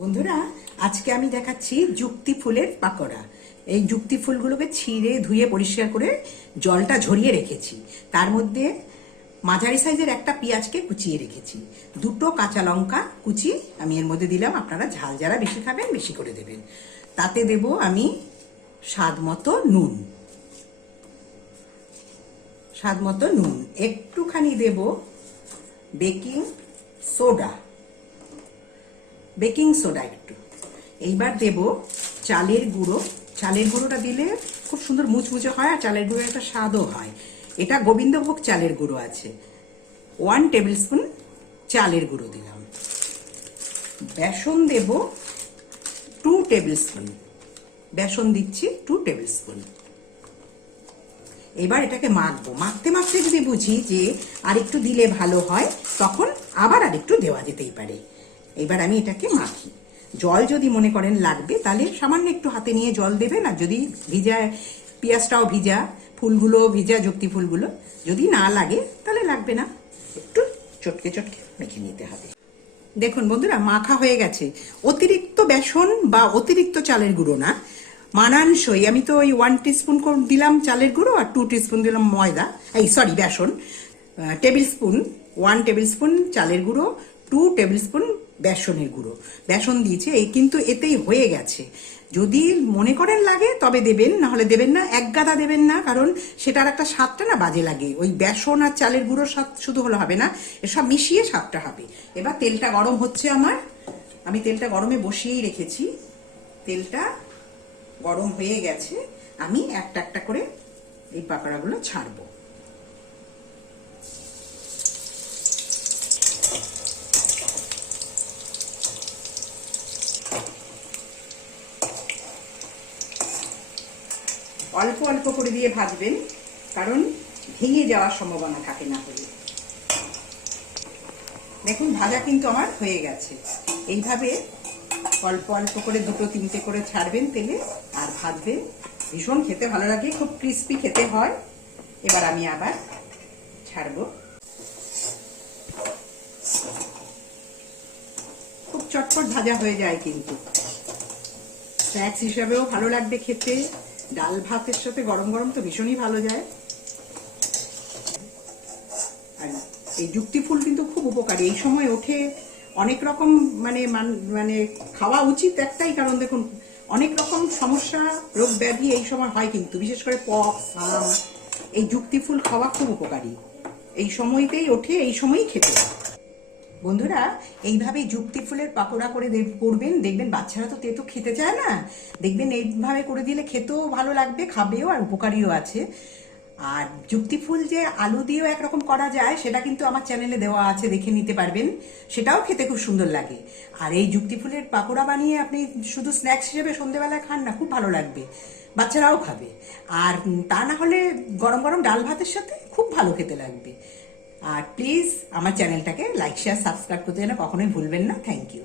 বন্ধুরা, আজকে আমি দেখাচ্ছি যুক্তি ফুলের পাকোড়া। এই যুক্তি ফুলগুলোকে ছিঁড়ে, ধুয়ে পরিষ্কার করে জলটা ঝরিয়ে রেখেছি। তার মধ্যে মাঝারি সাইজের একটা পেঁয়াজকে কুচিয়ে রেখেছি। দুটো কাঁচা লঙ্কা কুচি আমি এর মধ্যে দিলাম, আপনারা ঝাল যারা বেশি খাবেন, বেশি করে দেবেন। তাতে দেব আমি স্বাদ মতো নুন। স্বাদ মতো নুন। একটুখানি দেব বেকিং সোডা। বেকিং সোডা একটু। এইবার দেব চালের গুঁড়ো। চালের গুঁড়োটা দিলে খুব সুন্দর মুচমুচে হয় আর চালের গুঁড়ো একটা স্বাদও হয়। এটা গোবিন্দভোগ চালের গুঁড়ো আছে। ওয়ান টেবিল স্পুন চালের গুঁড়ো দিলাম। বেসন দেব টু টেবিল স্পুন। বেসন দিচ্ছি টু টেবিল স্পুন। এবার এটাকে মাখবো। মাখতে মাখতে যদি বুঝি যে আরেকটু দিলে ভালো হয়, তখন আবার আরেকটু দেওয়া যেতেই পারে। এবার আমি এটাকে মাখি। জল যদি মনে করেন লাগবে, তাহলে সামান্য একটু হাতে নিয়ে জল দেবেন, আর যদি ভিজা পেঁয়াজটাও ভিজা ফুলগুলো, ভিজা যুক্তি ফুলগুলো যদি না লাগে, তাহলে লাগবে না। একটু চটকে চটকে মেখে নিতে হবে। দেখুন বন্ধুরা, মাখা হয়ে গেছে। অতিরিক্ত বেসন বা অতিরিক্ত চালের গুঁড়ো না। মানানসই। আমি তো ওই ওয়ান টিস্পুন দিলাম চালের গুঁড়ো আর টু টিস্পুন দিলাম ময়দা। এই সরি বেসন। Tablespoon one tablespoon চালের গুঁড়ো টু টেবিল স্পুন বেসনের গুঁড়ো। বেসন দিয়েছে, এই কিন্তু এতেই হয়ে গেছে। যদি মনে করেন লাগে, তবে দেবেন না হলে দেবেন না, এক গাদা দেবেন না, কারণ সেটার একটা স্বাদটা না বাজে লাগে। ওই বেসন আর চালের গুঁড়োর স্বাদ শুধু হলে হবে না, এসব মিশিয়ে স্বাদটা হবে। এবার তেলটা গরম হচ্ছে আমার। আমি তেলটা গরমে বসিয়েই রেখেছি। তেলটা গরম হয়ে গেছে। আমি একটা একটা করে এই পাকোড়াগুলো ছাড়বো। অল্প অল্প করে দিয়ে ভাজবেন, কারণ ভেঙে যাওয়ার সম্ভাবনা থাকে না হলে। দেখুন, ভাজা কিন্তু আমার হয়ে গেছে। এইভাবে অল্প অল্প করে দুটো, তিনটে করে ছাড়বেন তেলে আর ভাজবেন। ভীষণ খেতে ভালো লাগে, খুব ক্রিস্পি খেতে হয়। এবার আমি আবার ছাড়বো। খুব চটপট ভাজা হয়ে যায় কিন্তু। স্ন্যাক্স হিসাবেও ভালো লাগবে খেতে। ডাল ভাতের সাথে গরম গরম তো ভীষণই ভালো যায়। আর এই যুক্তি ফুল কিন্তু খুব উপকারী। এই সময় ওঠে অনেক রকম মানে মানে খাওয়া উচিত একটাই কারণ। দেখুন, অনেক রকম সমস্যা, রোগ ব্যাধি এই সময় হয় কিন্তু। বিশেষ করে হাম এই যুক্তি ফুল খাওয়া খুব উপকারী। এই সময়তেই ওঠে, এই সময়ই খেতে বন্ধুরা এইভাবে যুক্তি ফুলের পাকোড়া করে করবেন, দেখবেন বাচ্চারা তো তেতো খেতে চায় না। দেখবেন এইভাবে করে দিলে খেতেও ভালো লাগবে, খাবেও আর উপকারীও আছে। আর যুক্তি ফুল যে আলু দিয়েও একরকম করা যায়, সেটা কিন্তু আমার চ্যানেলে দেওয়া আছে, দেখে নিতে পারবেন। সেটাও খেতে খুব সুন্দর লাগে। আর এই যুক্তি ফুলের পাকোড়া বানিয়ে আপনি শুধু স্ন্যাক্স হিসেবে সন্ধেবেলায় খান না, খুব ভালো লাগবে। বাচ্চারাও খাবে। আর তা না হলে গরম গরম ডাল ভাতের সাথে খুব ভালো খেতে লাগবে। আর প্লিজ আমার চ্যানেলটাকে লাইক শেয়ার সাবস্ক্রাইব করতে যেন কখনোই ভুলবেন না। Thank you